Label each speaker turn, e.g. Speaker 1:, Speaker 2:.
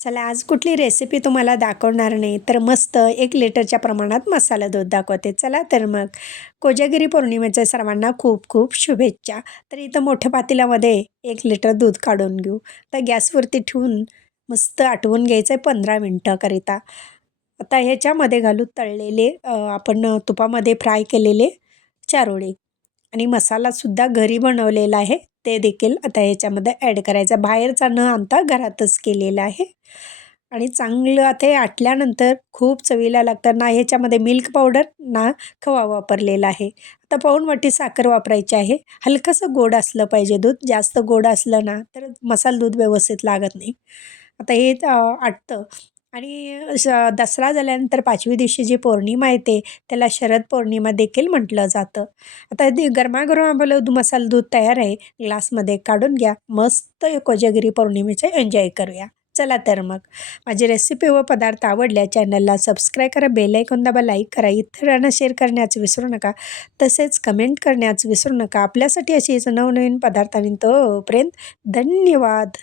Speaker 1: चला आज कुठली रेसिपी तुम्हाला दाखवणार नाही? तर मस्त एक लिटरच्या प्रमाणात मसाला दूध दाखवते. चला तर मग कोजागिरी पौर्णिमेच्या सर्वांना खूप खूप शुभेच्छा. तर इथं मोठ्या पातेल्यामध्ये एक लिटर दूध काढून घेऊ. तर गॅसवरती ठेवून मस्त आटवून घ्यायचं आहे पंधरा मिनटाकरिता. आता ह्याच्यामध्ये घालू तळलेले आपण तुपामध्ये फ्राय केलेले चारोळे. आणि मसालासुद्धा घरी बनवलेला आहे. ते देखील आता ह्याच्यामध्ये ॲड करायचं. बाहेरचा न आणता घरातच केलेला आहे. आणि चांगलं आता हे आटल्यानंतर खूप चवीला लागतं. ना ह्याच्यामध्ये मिल्क पावडर ना खवा वापरलेला आहे. आता पाऊण वाटी साखर वापरायची आहे. हलकंसं गोड असलं पाहिजे दूध. जास्त गोड असलं ना तर मसाला दूध व्यवस्थित लागत नाही. आता हे आटतं. आणि श दसरा झाल्यानंतर पाचवी दिवशी जी पौर्णिमा येते त्याला शरद पौर्णिमा देखील म्हटलं जातं. आता ते गरमागरम आपलं दू मसाला दूध तयार आहे ग्लासमध्ये काढून घ्या. मस्त कोजागिरी पौर्णिमेचं एन्जॉय करूया. चला तर मग. माझी रेसिपी व पदार्थ आवडल्या चॅनलला सबस्क्राईब करा बेल ऐकून दाबा लाईक करा इतरांना शेअर करण्याचं विसरू नका. तसेच कमेंट करण्याचं विसरू नका. आपल्यासाठी अशीच नवनवीन पदार्थ पदार्थांनी तोपर्यंत धन्यवाद.